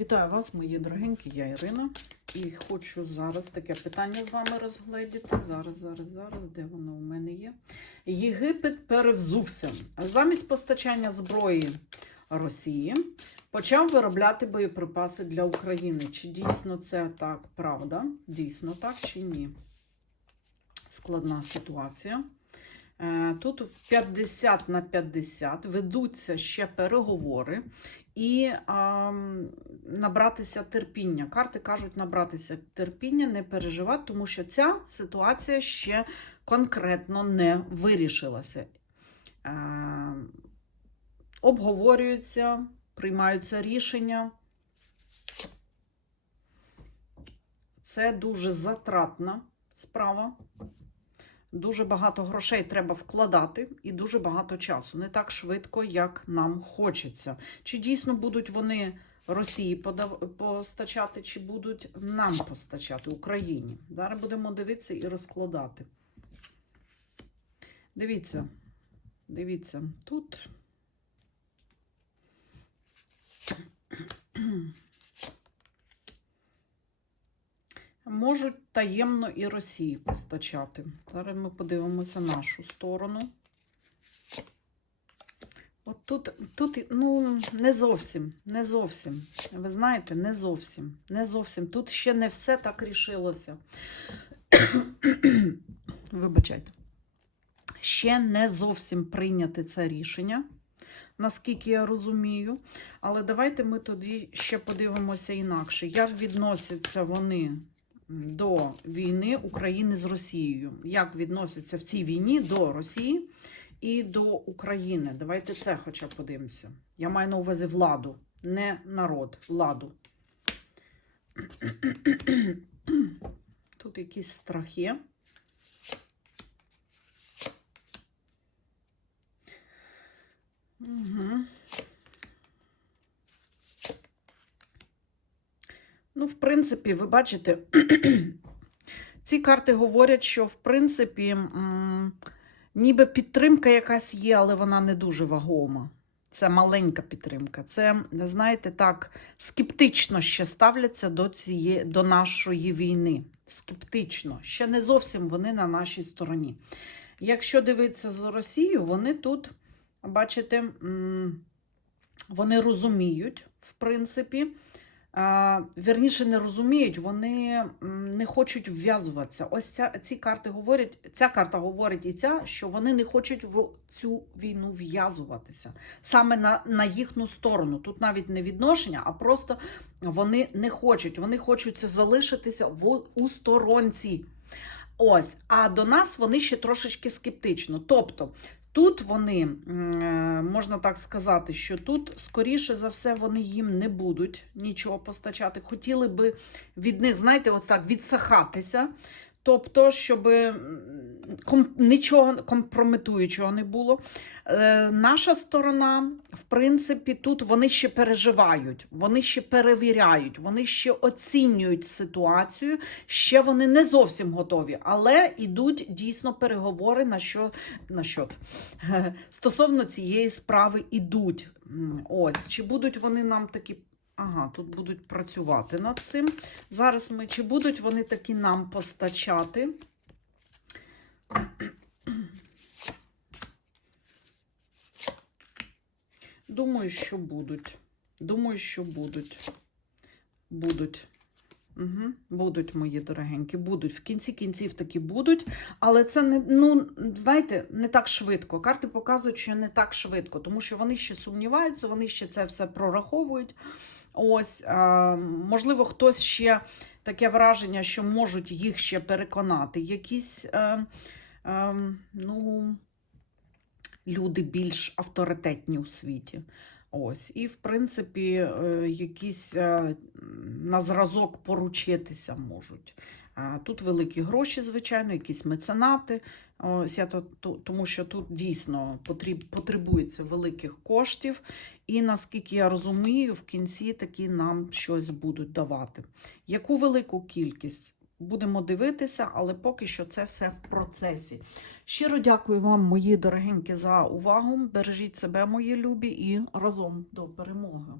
Вітаю вас, мої дорогенькі, я Ірина. І хочу зараз таке питання з вами розгледіти. Зараз, зараз, зараз, де воно у мене є. Єгипет перевзувся. Замість постачання зброї Росії почав виробляти боєприпаси для України. Чи дійсно це так правда? Дійсно так чи ні? Складна ситуація. Е, Тут 50 на 50 ведуться ще переговори і а, набратися терпіння. Карти кажуть набратися терпіння, не переживати, тому що ця ситуація ще конкретно не вирішилася. Е, обговорюються, приймаються рішення. Це дуже затратна справа. Дуже багато грошей треба вкладати і дуже багато часу. Не так швидко, як нам хочеться. Чи дійсно будуть вони Росії постачати, чи будуть нам постачати Україні? Зараз будемо дивитися і розкладати. Дивіться, дивіться, тут. Можуть таємно і Росії постачати. Зараз ми подивимося нашу сторону. От тут, тут, ну, не зовсім, не зовсім. Ви знаєте, не зовсім. Не зовсім. Тут ще не все так рішилося. Вибачайте. Ще не зовсім прийняти це рішення, наскільки я розумію. Але давайте ми тоді ще подивимося інакше. Як відносяться вони до війни України з Росією? Як відносяться в цій війні до Росії і до України? Давайте це хоча б подивимося. Я маю на увазі владу, не народ, владу. Тут якісь страхи. Угу. В принципі, ви бачите, ці карти говорять, що в принципі, ніби підтримка якась є, але вона не дуже вагома. Це маленька підтримка. Це, знаєте, так, скептично ще ставляться до, цієї, до нашої війни. Скептично. Ще не зовсім вони на нашій стороні. Якщо дивитися з Росією, вони тут, бачите, вони розуміють, в принципі, Вірніше не розуміють, вони не хочуть вв'язуватися. Ось ця, ці карти говорять, ця карта говорить і ця, що вони не хочуть в цю війну в'язуватися саме на, на їхню сторону. Тут навіть не відношення, а просто вони не хочуть. Вони хочуть залишитися в, у сторонці. Ось, а до нас вони ще трошечки скептично. Тобто. Тут вони, е, можна так сказати, що тут, скоріше за все, вони їм не будуть нічого постачати. Хотіли би від них, знаєте, ось так відсахатися. Тобто, щоб нічого компрометуючого не було. Е, наша сторона, в принципі, тут вони ще переживають, вони ще перевіряють, вони ще оцінюють ситуацію, ще вони не зовсім готові, але йдуть дійсно переговори на що, на що стосовно цієї справи ідуть. Ось, чи будуть вони нам такі. Ага, тут будуть працювати над цим. Зараз ми чи будуть вони такі нам постачати? Думаю, що будуть. Думаю, що будуть. Будуть. Угу. Будуть, мої дорогенькі, будуть. В кінці кінців таки будуть, але це не, ну, знаєте, не так швидко. Карти показують, що не так швидко, тому що вони ще сумніваються, вони ще це все прораховують. Ось, можливо, хтось ще таке враження, що можуть їх ще переконати. Якісь е, е, ну, люди більш авторитетні у світі. Ось, і, в принципі, е, якісь е, на зразок поручитися можуть. А Тут великі гроші, звичайно, якісь меценати. Ось я то- тому що тут дійсно потребується великих коштів, і наскільки я розумію, в кінці такі нам щось будуть давати. Яку велику кількість? Будемо дивитися, але поки що це все в процесі. Щиро дякую вам, мої дорогенькі, за увагу. Бережіть себе, мої любі, і разом до перемоги.